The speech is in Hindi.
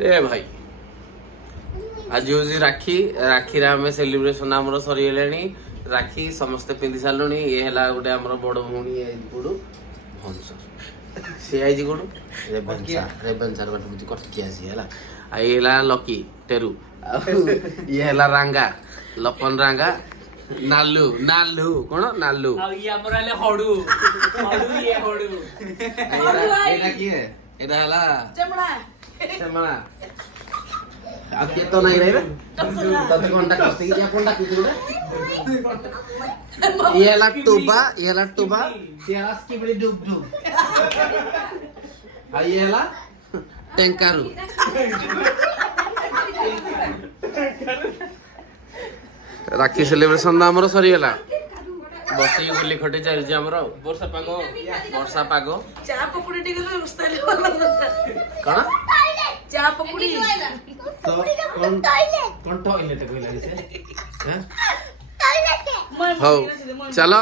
ए भाई आज हूँ राखी राखी आम सेलिब्रेशन आम सरी राखी समस्ते पिंधि सारू ये गोटे आम बड़ भौणी कौटू भुवनेश्वर सी आई कौटू रेवेन्सा बुझी कटकिया सी है ये लकी टेरू ये है रांगा लपन रांगा नालू नालू कौन नालू तो नहीं रहे तब कोनटा कस्ती या कोनटा कितु ये लट्टूबा ये की बड़ी डुब डुब आ ये ला टेंकारू राखी सेलिब्रेशन हमर सरी गेला बसी गुली खटे चलछि हमर वर्षा पाग चा पकुड़ी टिके उस्ताले कोन चा पकुड़ी तो कौन टॉयलेट कहला से हैं टॉयलेट हो चलो।